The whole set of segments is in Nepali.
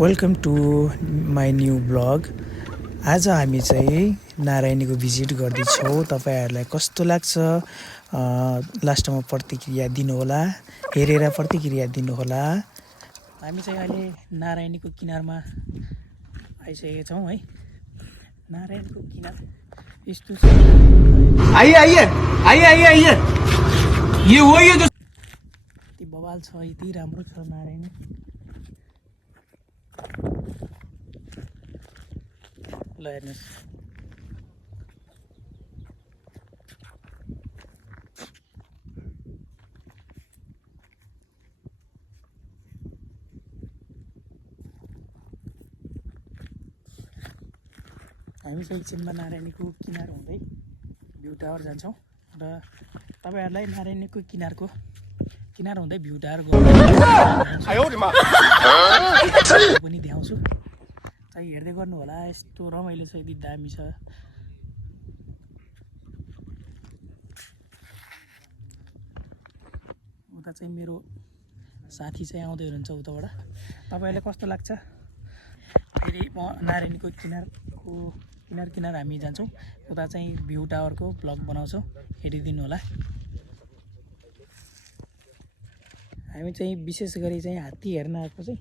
Welcome to my new blog. आज हामी चाहिँ नारायणीको भिजिट गर्दैछौँ। तपाईँहरूलाई कस्तो लाग्छ लास्टमा प्रतिक्रिया दिनुहोला, हेरेर प्रतिक्रिया दिनुहोला। हामी चाहिँ अहिले नारायणीको किनारमा आइसकेका छौँ है। नारायणको किनार यस्तो छ। आइए आइए आइए आइए आइए, ये वही है जो यति बवाल छ, यति राम्रो छ नारायणी। ल हेर्नुहोस्, हामी चाहिँ एकछिनमा नारायणीको किनार हुँदै भ्यू टावर जान्छौँ र तपाईँहरूलाई नारायणीको किनार हुँदै भ्यू टावर पनि देखाउँछु। चाहिँ हेर्दै गर्नु होला, यस्तो रमाइलो छ, यति दामी छ। उता चाहिँ मेरो साथी चाहिँ आउँदै हुनुहुन्छ उताबाट। तपाईँहरूलाई कस्तो लाग्छ? फेरि म नारायणीको किनार हामी जान्छौँ। उता चाहिँ भ्यू टावरको ब्लग बनाउँछौँ, हेरिदिनु होला। हामी चाहिँ विशेष गरी चाहिँ हात्ती हेर्न आएको चाहिँ,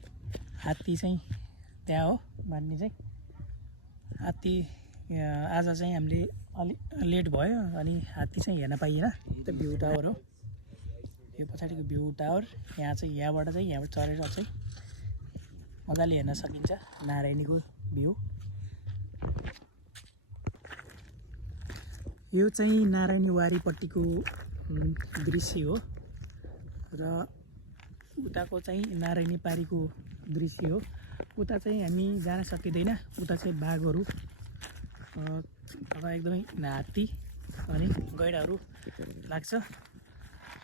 हात्ती चाहिँ त्यहाँ हो मान्ने चाहिँ हात्ती। आज चाहिँ हामीले अलि लेट भयो अनि हात्ती चाहिँ हेर्न पाइएन। त्यो भ्यू टावर हो, यो पछाडिको भ्यू टावर। यहाँ चाहिँ यहाँबाट चढेर चाहिँ मजाले हेर्न सकिन्छ नारायणीको भ्यू। यो चाहिँ नारायणी वारीपट्टिको दृश्य हो र उताको चाहिँ नारायणी पारीको दृश्य हो। उता चाहिँ हामी जान सकिँदैन, उता चाहिँ बाघहरू अथवा एकदमै हात्ती अनि गैँडाहरू लाग्छ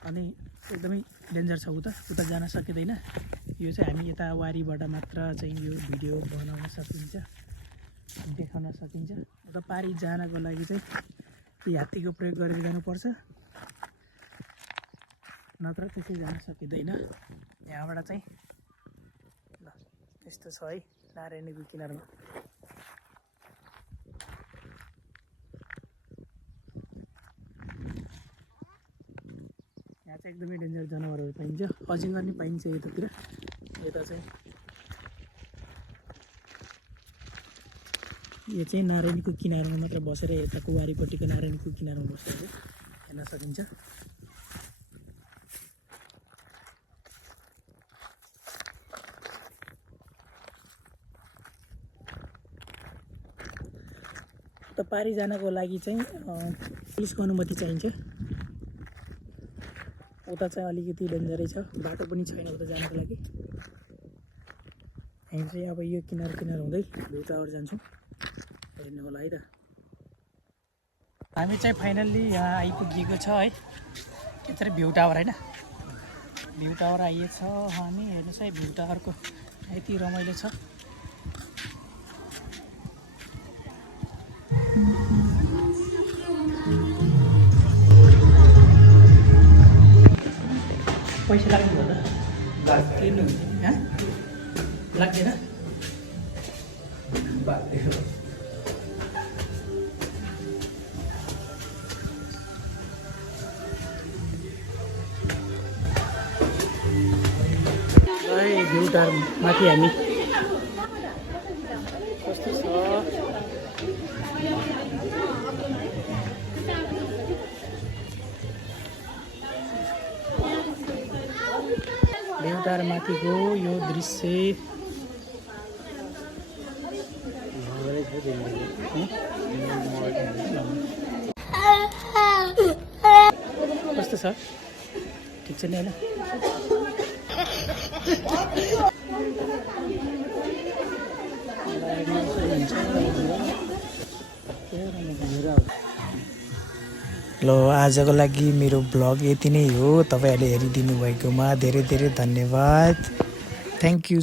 अनि एकदमै डेन्जर छ। उता जान सकिँदैन। यो चाहिँ हामी यता वारीबाट मात्र चाहिँ यो भिडियो बनाउन सकिन्छ, देखाउन सकिन्छ। उता पारी जानको लागि चाहिँ यी हात्तीको प्रयोग गरेर जानुपर्छ, नत्र त्यसै जान सकिँदैन यहाँबाट चाहिँ। ल त्यस्तो छ है नारायणीको किनारमा। यहाँ चाहिँ एकदमै डेन्जर जनावरहरू पाइन्छ, अजिङ्गर नि पाइन्छ यतातिर। यता चाहिँ यो चाहिँ नारायणीको किनारमा मात्र बसेर, यताको वारीपट्टिको नारायणीको किनारमा बसेर हेर्न सकिन्छ। त पारी जानको लागि चाहिँ पुलिसको अनुमति चाहिन्छ। उता चाहिँ अलिकति डेन्जरै छ, बाटो पनि छैन उता जानको लागि। हामी चाहिँ अब यो किनार हुँदै भ्यू टावर जान्छौँ, हेर्नु होला है त। हामी चाहिँ फाइनल्ली यहाँ आइपुगेको छ है। के भन्छ भ्यू टावर होइन, भ्यू टावर आइएछ हामी। हेर्नुहोस् है भ्यू टावरको यति रमाइलो छ। पैसा लाग्नु भयो त तिर्नु हुन्छ नि? लाग्दैन? भ्यू टावर माथि हामी कस्तो छ भ्यू टावर माथिको यो दृश्य कस्तो छ? ठिक छ नि होइन? ल आजको लागि मेरो ब्लग यति नै हो। तपाईँहरूले हेरिदिनु भएकोमा धेरै धेरै धन्यवाद। Thank you.